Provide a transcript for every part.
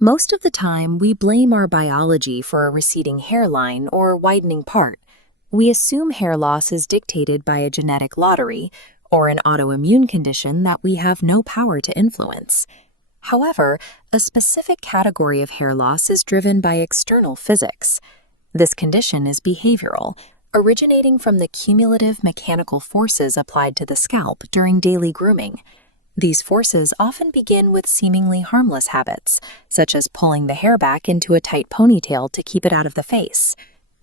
Most of the time, we blame our biology for a receding hairline or widening part. We assume hair loss is dictated by a genetic lottery or an autoimmune condition that we have no power to influence. However, a specific category of hair loss is driven by external physics. This condition is behavioral, originating from the cumulative mechanical forces applied to the scalp during daily grooming. These forces often begin with seemingly harmless habits, such as pulling the hair back into a tight ponytail to keep it out of the face.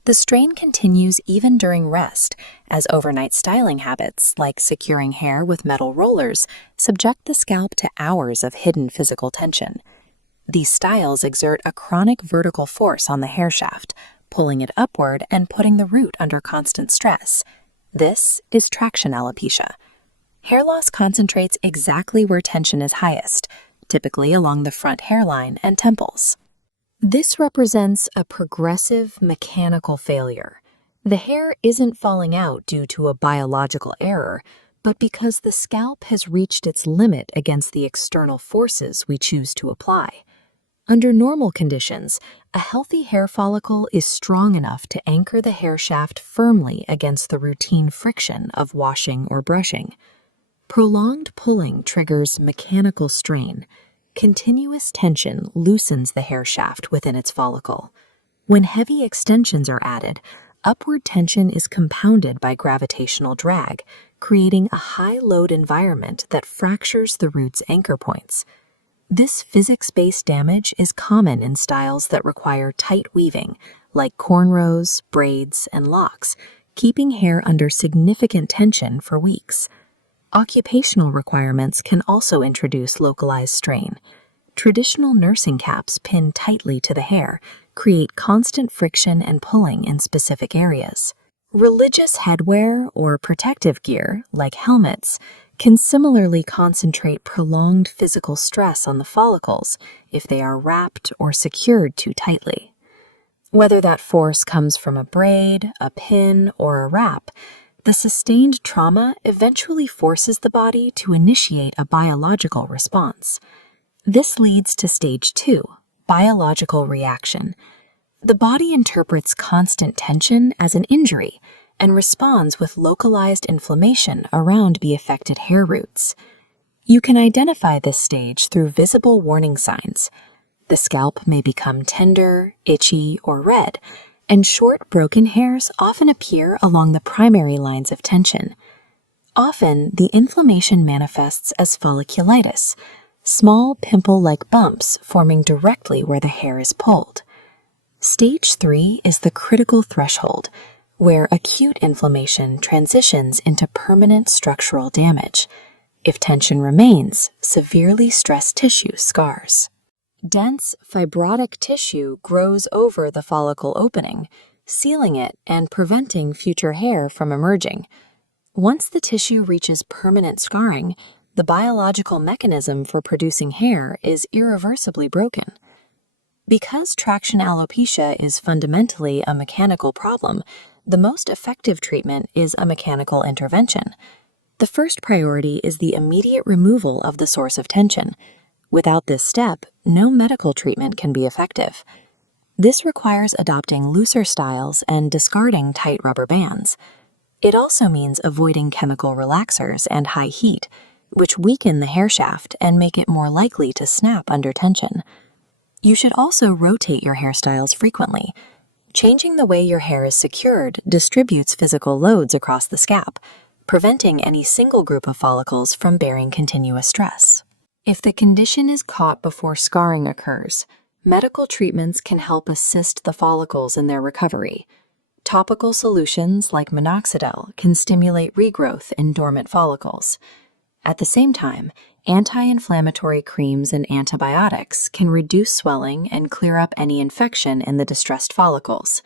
The strain continues even during rest, as overnight styling habits, like securing hair with metal rollers, subject the scalp to hours of hidden physical tension. These styles exert a chronic vertical force on the hair shaft, pulling it upward and putting the root under constant stress. This is traction alopecia. Hair loss concentrates exactly where tension is highest, typically along the front hairline and temples. This represents a progressive mechanical failure. The hair isn't falling out due to a biological error, but because the scalp has reached its limit against the external forces we choose to apply. Under normal conditions, a healthy hair follicle is strong enough to anchor the hair shaft firmly against the routine friction of washing or brushing. Prolonged pulling triggers mechanical strain. Continuous tension loosens the hair shaft within its follicle. When heavy extensions are added, upward tension is compounded by gravitational drag, creating a high-load environment that fractures the root's anchor points. This physics-based damage is common in styles that require tight weaving, like cornrows, braids, and locks, keeping hair under significant tension for weeks. Occupational requirements can also introduce localized strain. Traditional nursing caps pinned tightly to the hair create constant friction and pulling in specific areas. Religious headwear or protective gear, like helmets, can similarly concentrate prolonged physical stress on the follicles if they are wrapped or secured too tightly. Whether that force comes from a braid, a pin, or a wrap, the sustained trauma eventually forces the body to initiate a biological response. This leads to stage 2, biological reaction. The body interprets constant tension as an injury and responds with localized inflammation around the affected hair roots. You can identify this stage through visible warning signs. The scalp may become tender, itchy, or red, and short, broken hairs often appear along the primary lines of tension. Often, the inflammation manifests as folliculitis, small pimple-like bumps forming directly where the hair is pulled. Stage 3 is the critical threshold, where acute inflammation transitions into permanent structural damage. If tension remains, severely stressed tissue scars. Dense, fibrotic tissue grows over the follicle opening, sealing it and preventing future hair from emerging. Once the tissue reaches permanent scarring, the biological mechanism for producing hair is irreversibly broken. Because traction alopecia is fundamentally a mechanical problem, the most effective treatment is a mechanical intervention. The first priority is the immediate removal of the source of tension. Without this step, no medical treatment can be effective. This requires adopting looser styles and discarding tight rubber bands. It also means avoiding chemical relaxers and high heat, which weaken the hair shaft and make it more likely to snap under tension. You should also rotate your hairstyles frequently. Changing the way your hair is secured distributes physical loads across the scalp, preventing any single group of follicles from bearing continuous stress. If the condition is caught before scarring occurs, medical treatments can help assist the follicles in their recovery. Topical solutions like Minoxidil can stimulate regrowth in dormant follicles. At the same time, anti-inflammatory creams and antibiotics can reduce swelling and clear up any infection in the distressed follicles.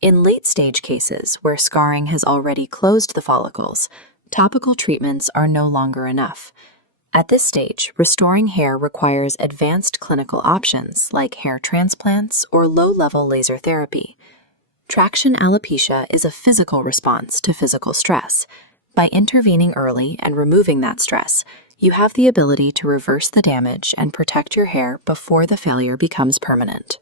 In late-stage cases where scarring has already closed the follicles, topical treatments are no longer enough. At this stage, restoring hair requires advanced clinical options like hair transplants or low-level laser therapy. Traction alopecia is a physical response to physical stress. By intervening early and removing that stress, You have the ability to reverse the damage and protect your hair before the failure becomes permanent.